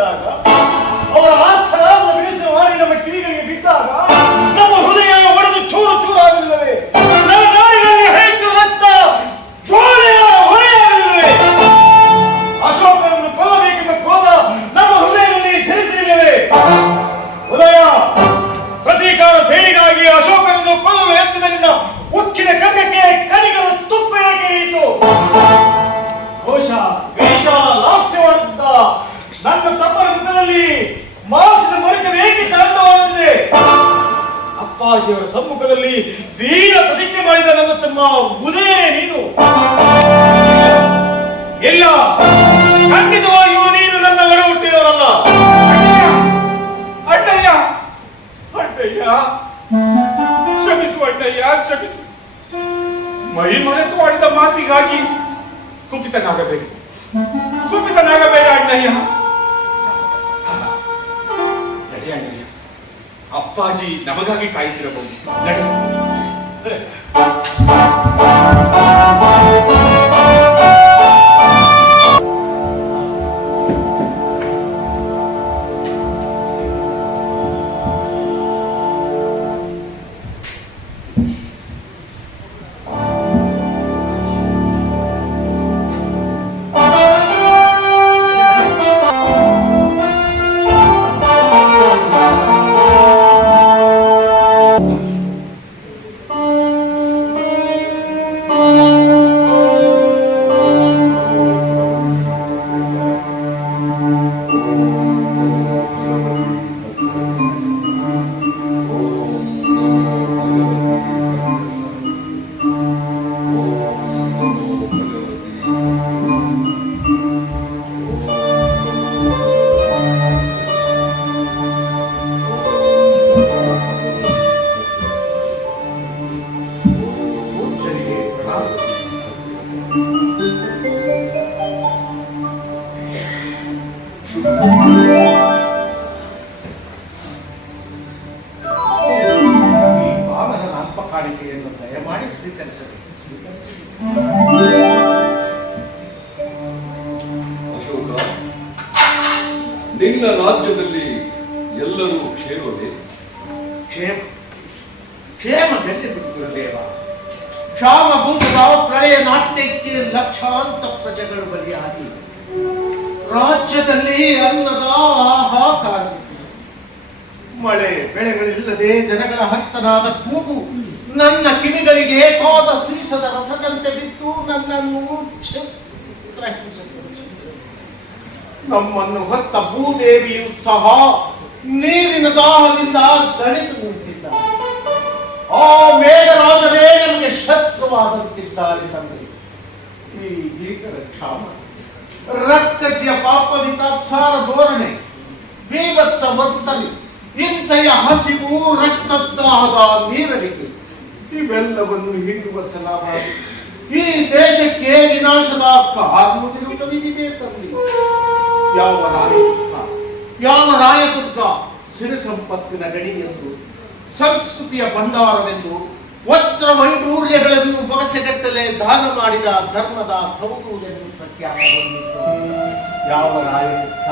ಕೊಂಡಾಗ ಅಪ್ಪಾಜಿಯವರ ಸಮ್ಮುಖದಲ್ಲಿ ವೀರ ಪ್ರತಿಜ್ಞೆ ಮಾಡಿದ ನನ್ನ ತಮ್ಮ ಉದಯ ನೀನು. ಇಲ್ಲ ಖಂಡಿತವಾಗಿಯೂ ನೀನು ನನ್ನ ಹೊರ ಹುಟ್ಟಿದವರಲ್ಲ. ಅಡ್ಡಯ್ಯ ಅಣ್ಣಯ್ಯ, ಕ್ಷಮಿಸು ಅಣ್ಣಯ್ಯ, ಕ್ಷಮಿಸು. ಮೈ ಮರೆತು ಆಡಿದ ಮಾತಿಗಾಗಿ ಕುಪಿತನಾಗಬೇಡಿ. ಕುಪಿತನಾಗಬೇಡ ಅಣ್ಣಯ್ಯ. ಅಡ್ಡಯ್ಯ ಅಣ್ಣಯ್ಯ. ಅಪ್ಪಾಜಿ ನಮಗಾಗಿ ಕಾಯುತ್ತಿರಬಹುದು ಸ್ವೀಕರಿಸಬೇಕು ಅಶೋಕ ನಿನ್ನ ರಾಜ್ಯದಲ್ಲಿ ಎಲ್ಲರೂ ಕ್ಷೇಮವೇ? ಕ್ಷೇಮ. ಕ್ಷೇಮ ಗುರುದೇವ ಕ್ಷಾಮ ಭೂತದ ಪ್ರಳಯ ನಾಟ್ಯಕ್ಕೆ ಲಕ್ಷಾಂತ ಪ್ರಜೆಗಳು ಬಲಿಯಾಗಿ. ರಾಜ್ಯದಲ್ಲಿ ಅನ್ನದ ಹಾಹಾಕಾರ. ಮಳೆ ಬೆಳೆಗಳಿಲ್ಲದೆ ಜನಗಳ ಹತ್ತನಾದ ಕೂಗು ನನ್ನ ಕಿವಿಗಳಿಗೆ ಕೋದ ಸೀಸದ ರಸದಂತೆ ಬಿದ್ದು ನನ್ನನ್ನು. ನಮ್ಮನ್ನು ಹೊತ್ತ ಭೂದೇವಿಯು ಸಹ ನೀರಿನ ದಾಹದಿಂದ ದಣಿದು ನಿಂತಿದ್ದ. ಆ ಮೇಘರಾಜನೇ ನಮಗೆ ಶತ್ರುವಾದಂತಿದ್ದಾರೆ ತಂದೆ. ಈ ಭೀಕರ ಕ್ಷಾಮ ರಕ್ತಸ್ಯ ಪಾಪವಿತಾಚಾರ ಧೋರಣೆ. ಬೀಭತ್ಸ ವರ್ತನೆ ಹಿಂಸೆಯ ಹಸಿವು ರಕ್ತದಾಹದ ನೀರಡಿಕೆ. ಇವೆಲ್ಲವನ್ನು ಹಿಂಡುವ ಸಲಾವಾಗಿ ಈ ದೇಶಕ್ಕೆ ವಿನಾಶದ ಕಾರಣಗಳು ಕವಿದಿದೆ ತಂದಿ ಯಾವ ರಾಯದುರ್ಗ, ಯಾವ ಸಿರಿ ಸಂಪತ್ತಿನ ಗಣಿಯೆಂದು ಸಂಸ್ಕೃತಿಯ ಭಂಡಾರವೆಂದು, ವಜ್ರ ವೈಡೂರ್ಯಗಳನ್ನು ಬೊಗಸೆಗಟ್ಟಲೆ ದಾನ ಮಾಡಿದ ಧರ್ಮದ ತವಕೂರೆಂದು ಪ್ರಖ್ಯಾತಗೊಂಡಿತ್ತು ಯಾವ ರಾಯದುರ್ಗ,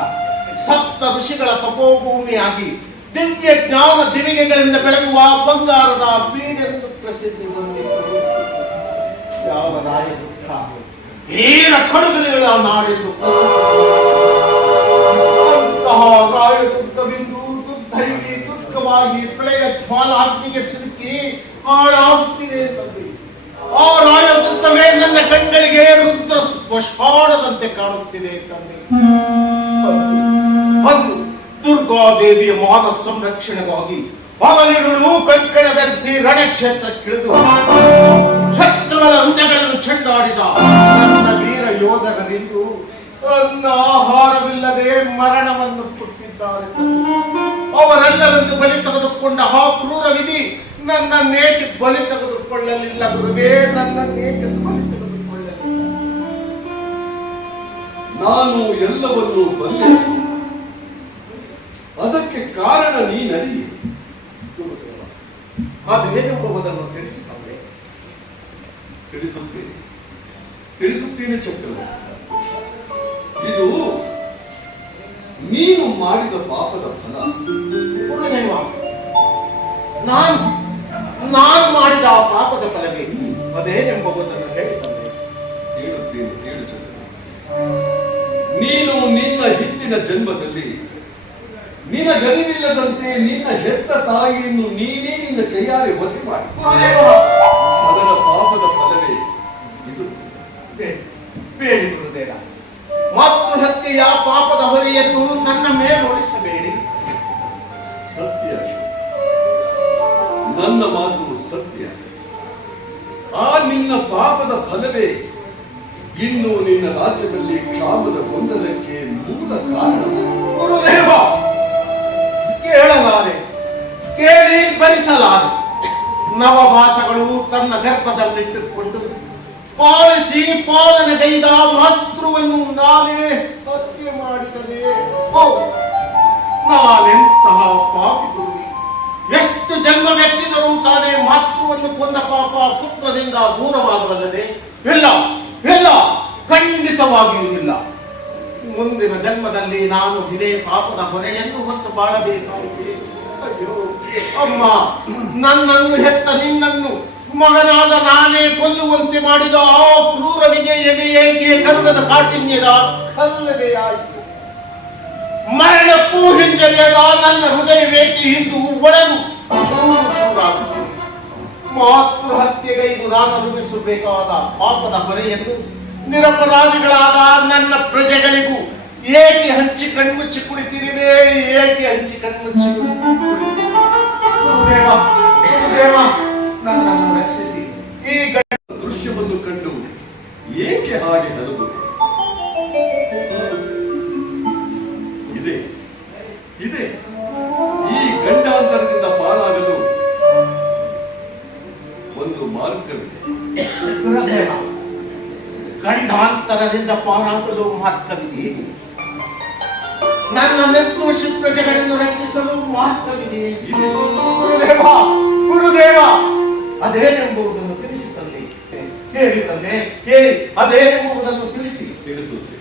ಸಪ್ತ ಋಷಿಗಳ ತಪೋಭೂಮಿಯಾಗಿ ದಿವ್ಯ ಜ್ಞಾನ ದಿವಿಗೆಗಳಿಂದ ಬೆಳಗುವ ಬಂಗಾರದ ಬೀಡೆಂದು ಪ್ರಸಿದ್ಧಿ ಹೊಂದಿತ್ತು ಯಾವ ರಾಯದುರ್ಗ ಏನ ಕಡುಗಲಿಗಳ ನಾಡೆಂದು ಅಂತಹ ರಾಯದುರ್ಗವಿಂದು ದುರ್ಧೈವಿ ದುರ್ಗವಾಗಿ ಪ್ರಳಯ ಜ್ವಾಲಾಗ್ನಿಗೆ ಸಿಲುಕಿ ಹಾಳಾಗುತ್ತಿದೆ ತಂದೆ ಆ ರಾಯದುರ್ಗವೇ ನನ್ನ ಕಣ್ಣಿಗೆ ರುದ್ರ ಸ್ಮಶಾನದಂತೆ ಕಾಣುತ್ತಿದೆ ತಂದೆ ಅಂದು ದುರ್ಗಾದೇವಿಯ ಮಾನ ಸಂರಕ್ಷಣೆಗಾಗಿ ಹಗಲಿರುಳು ಕಂಕಣ ಧರಿಸಿ ರಣಕ್ಷೇತ್ರಕ್ಕಿಳಿದು ಶತ್ರುಗಳ ಅಂಡಗಳನ್ನು ಚೆಂಡಾಡಿದ ನನ್ನ ವೀರ ಯೋಧರರಿಂದು ಅನ್ನ ಆಹಾರವಿಲ್ಲದೆ ಮರಣವನ್ನು ಕೊಟ್ಟಿದ್ದಾರೆ. ಅವರೆಲ್ಲರನ್ನು ಬಲಿ ತೆಗೆದುಕೊಂಡ ಆ ಕ್ರೂರ ವಿಧಿ ನನ್ನ ನೇತಿ ಬಲಿ ತೆಗೆದುಕೊಳ್ಳಲಿಲ್ಲ ಗುರುವೇ, ನನ್ನ ನೇತಿ ಬಲಿ ತೆಗೆದುಕೊಳ್ಳಲಿಲ್ಲ. ನಾನು ಎಲ್ಲವನ್ನೂ ಬಲ್ಲೆ ಅದಕ್ಕೆ ಕಾರಣ ನೀನರಿಯೆ ಅದೇನೆಂಬುದನ್ನು ಇದು ನೀನು ಮಾಡಿದ ಪಾಪದ ಫಲ. ನಾನು ನಾನು ಮಾಡಿದ ಆ ಪಾಪದ ಫಲವೇ ಅದೇನೆಂಬುದನ್ನು ಹೇಳಿ ಹೇಳುತ್ತೀನಿ ಹೇಳುತ್ತೇನೆ ಕೇಳು ಚಂದ್ರ ನೀನು ನಿನ್ನ ಹಿಂದಿನ ಜನ್ಮದಲ್ಲಿ ನಿನ್ನ ಗರಿವಿಲ್ಲದಂತೆ ನಿನ್ನ ಹೆತ್ತ ತಾಯಿಯನ್ನು ನೀನೇ ನಿನ್ನ ಕೈಯಾರೆ ವಧೆ ಮಾಡಿ. ಅದರ ಪಾಪದ ಫಲವೇ ಇದು. ಬೇಡಿ ಬೇಡಿ ಗುರುದೇವ ಮಾತೃ ಹತ್ಯೆಯ ಪಾಪದ ಹೊರೆಯನ್ನು ನನ್ನ ಮೇಲೆ ಹೊರಿಸಬೇಡಿ ಸತ್ಯ. ನನ್ನ ಮಾತು ಸತ್ಯ. ಆ ನಿನ್ನ ಪಾಪದ ಫಲವೇ ಇನ್ನು ನಿನ್ನ ರಾಜ್ಯದಲ್ಲಿ ಕ್ಷಾಮದ ಗೊಂದಲಕ್ಕೆ ಮೂಲ ಕಾರಣ. ಗುರುದೇವ ಕೇಳಲಾರೆ, ಕೇಳಿ ಭರಿಸಲಾರೆ. ನವಭಾಸಗಳು ತನ್ನ ಗರ್ಭದಲ್ಲಿಟ್ಟುಕೊಂಡು ಪಾಲಿಸಿ ಪಾಲನೆಗೈದ ಮಾತೃವನ್ನು ನಾನೇ ಹತ್ಯೆ ಮಾಡಿದರೆ ನಾನೆಂತಹ ಪಾಪಿ ಎಷ್ಟು ಜನ್ಮ ಮೆತ್ತಿದರೂ ತಾನೇ ಮಾತೃವನ್ನು ಕೊಂದ ಪಾಪ ಪುತ್ರದಿಂದ ದೂರವಾಗಲ್ಲದೆ ಇಲ್ಲ ಇಲ್ಲ, ಖಂಡಿತವಾಗಿಯೂ ಇಲ್ಲ. ಮುಂದಿನ ಜನ್ಮದಲ್ಲಿ ನಾನು ಇದೇ ಪಾಪದ ಹೊರೆಯನ್ನು ಹೊತ್ತು ಬಾಳಬೇಕಾಗಿದೆ. ಅಯ್ಯೋ, ಅಮ್ಮ, ನನ್ನನ್ನು ಹೆತ್ತ ನಿನ್ನನ್ನು ಮಗನಾದ ನಾನೇ ಕೊಲ್ಲುವಂತೆ ಮಾಡಿದ ಆ ಕ್ರೂರನಿಗೆ ಎದೆಯೇಕೆ ಕರುಗದ ಕಾಠಿಣ್ಯದ? ಕಲ್ಲದೆಯಾಯಿತು ಮರಣಕ್ಕೂ ಹಿಂಜರಿಯದ ನನ್ನ ಹೃದಯವೇಕೆ ಹಿಂದು ಒಡೆದು ಚೂರು ಚೂರಾಗಿತು ಮಾತೃ ಹತ್ಯೆಗೈದು ನಾನು ಅನುಭವಿಸಬೇಕಾದ ಪಾಪದ ಹೊರೆಯನ್ನು ನಿರಪರಾಧಿಗಳಾದ ನನ್ನ ಪ್ರಜೆಗಳಿಗೂ ಏಕೆ ಹಂಚಿ ಕಣ್ಮುಚ್ಚಿ ಕುಳಿತಿರುವೆ ಏಕೆ ಹಂಚಿ ಕಣ್ಮುಚ್ಚಿ? ಗುರುದೇವ ಗುರುದೇವ, ನನ್ನನ್ನು ರಕ್ಷಿಸಿ. ಈ ದೃಶ್ಯವನ್ನು ಕಂಡು ಏಕೆ ಹಾಗೆ ಹಲವು ಇದೆ ಇದೆ. ಈ ಗಂಡಾಂತರದಿಂದ ಪಾರಾಗಲು ಒಂದು ಮಾರ್ಗವಿದೆ. ಗಂಡಾಂತರದಿಂದ ಪಾರಾಗಲು ಮಾರ್ಗವಿದೆ. ನನ್ನ ನಿರ್ದೋಷಿ ಪ್ರಜೆಗಳನ್ನು ರಕ್ಷಿಸಲು ಮಾರ್ಗವಿದೆ. ಗುರುದೇವ ಗುರುದೇವ ಅದೇನೆಂಬುದನ್ನು ತಿಳಿಸಿ ತಂದೆ ಹೇಳಿ ತಂದೆ ಕೇಳಿ ಅದೇನೆಂಬುದನ್ನು ತಿಳಿಸಿ. ತಿಳಿಸುತ್ತೇನೆ.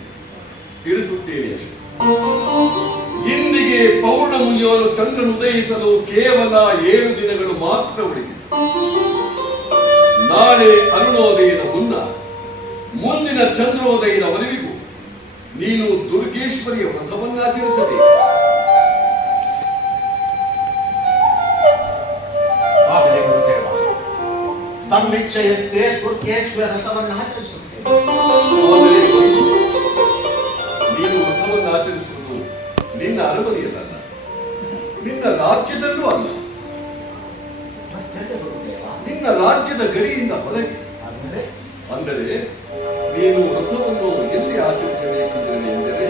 ತಿಳಿಸುತ್ತೇನೆ ಅಷ್ಟೇ. ಇಂದಿಗೆ ಪೌರ್ಣಮಿಯನ್ನು ಚಂದ್ರನು ಉದಯಿಸಲು ಕೇವಲ ಏಳು ದಿನಗಳು ಮಾತ್ರ ಉಳಿದಿದೆ. ನಾಳೆ ಅರುಣೋದಯದ ಮುನ್ನ ಮುಂದಿನ ಚಂದ್ರೋದಯದವರೆಗೂ ನೀನು ದುರ್ಗೇಶ್ವರಿಯ ವ್ರತವನ್ನಾಚರಿಸಬೇಕು ಆಗಲೇ ಗುರುದೇವ. ತಮ್ಮಿಚ್ಛೆಯಂತೆ ದುರ್ಗೇಶ್ವರ ರಥವನ್ನು ಆಚರಿಸುತ್ತೇವೆ ನೀನು ವ್ರತವನ್ನು ಆಚರಿಸುವುದು ನಿನ್ನ ಅರಮನೆಯಲ್ಲ ನಿನ್ನ ರಾಜ್ಯದಲ್ಲೂ ಅಲ್ಲ. ನಿನ್ನ ರಾಜ್ಯದ ಗಡಿಯಿಂದ ಹೊರಗೆ. ಅಂದರೆ? ಅಂದರೆ ನೀನು ವ್ರತವನ್ನು ಎಲ್ಲಿ ಆಚರಿಸಬೇಕಿದ್ದೇವೆ ಎಂದರೆ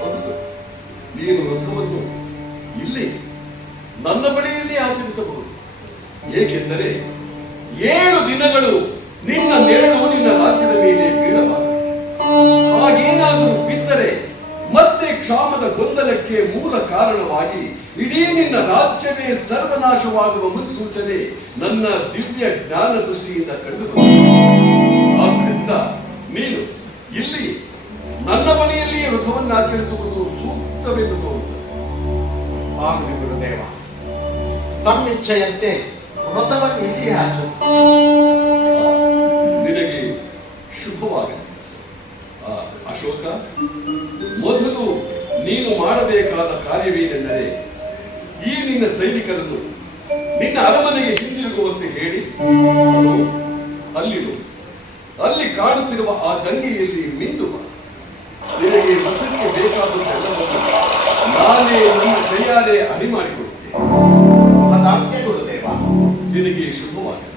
ಹೌದು. ನೀನು ವ್ರತವನ್ನು ಇಲ್ಲಿ, ನನ್ನ ಬಳಿಯಲ್ಲಿ ಆಚರಿಸಬಹುದು ಏಕೆಂದರೆ ಏಳು ದಿನಗಳು ನಿನ್ನ ನೆರಳು ನಿನ್ನ ರಾಜ್ಯದ ಮೇಲೆ ಕ್ಷಾಮದ ಗೊಂದಲಕ್ಕೆ ಮೂಲ ಕಾರಣವಾಗಿ ಇಡೀ ನಿನ್ನ ರಾಜ್ಯವೇ ಸರ್ವನಾಶವಾಗುವ ಮುನ್ಸೂಚನೆ ನನ್ನ ದಿವ್ಯ ಜ್ಞಾನ ದೃಷ್ಟಿಯಿಂದ ಕಂಡುಬಂದ ನೀನು ಇಲ್ಲಿ ನನ್ನ ಮನೆಯಲ್ಲಿ ವ್ರತವನ್ನು ಆಚರಿಸುವುದು ಸೂಕ್ತವೆಂದು ತೋರುತ್ತದೆ. ಗುರುದೇವ ತಮ್ಮಿಚ್ಛೆಯಂತೆ ವ್ರತವನ್ನು ಆಚರಿಸಿ. ಆ ಗಂಗೆಯಲ್ಲಿ ಮಿಂದು. ನಿನಗೆ ರಥಕ್ಕೆ ಬೇಕಾದದ್ದೆಲ್ಲವನ್ನು ನಾನೇ ನನ್ನ ಕೈಯಾರೆ ಅಡಿ ಮಾಡಿಕೊಡುತ್ತೇನೆ ನಿನಗೆ ಶುಭವಾಗಲಿ.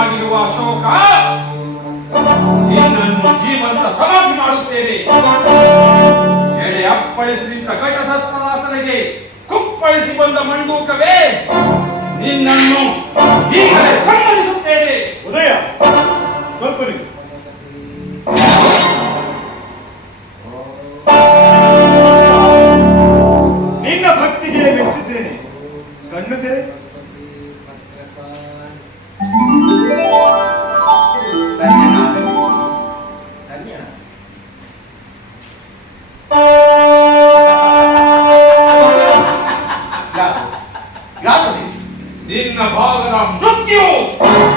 ಮಗ್ನನಾಗಿರುವ ಅಶೋಕ, ನಿನ್ನನ್ನು ಜೀವಂತ ಸಮಾಧಿ ಮಾಡುತ್ತೇನೆ. ಎಳೆ ಅಪ್ಪಳಿಸಿ ನಿಂತ ಗಜಸತ್ರಾಸನಿಗೆ ಕುಪ್ಪಳಿಸಿ ಬಂದ ಮಂಡೂಕವೇ, ನಿನ್ನನ್ನು ಈಗಲೇ ಸಂಬಂಧಿಸುತ್ತೇನೆ ಉದಯ, ಸ್ವಲ್ಪ Deus!